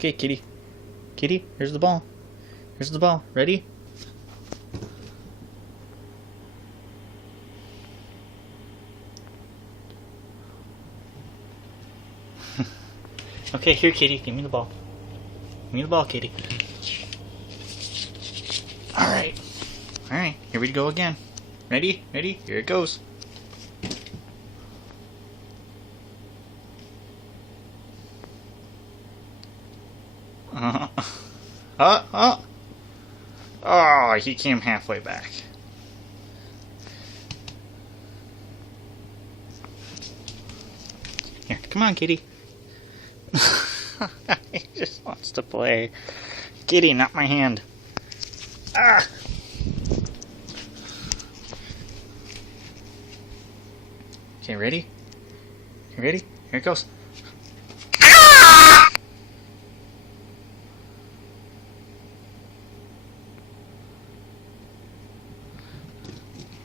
Okay, kitty. Kitty, here's the ball. Here's the ball. Ready? Okay, here, kitty. Give me the ball. Give me the ball, kitty. Alright. Alright, here we go again. Ready? Ready? Here it goes. Oh, he came halfway back. Here, come on, kitty. He just wants to play. Kitty, not my hand. Ah! Okay, ready? You ready? Here it goes.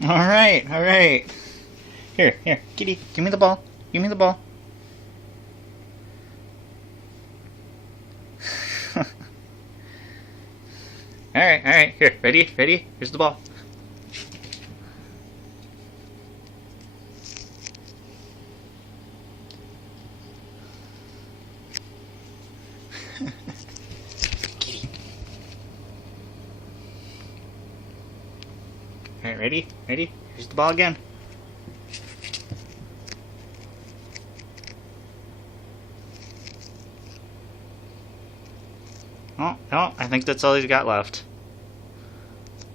Alright, alright. Here, kitty, give me the ball. Give me the ball. Alright, here, ready, ready? Here's the ball. Kitty. Alright, ready, ready? Here's the ball again. Oh, I think that's all he's got left.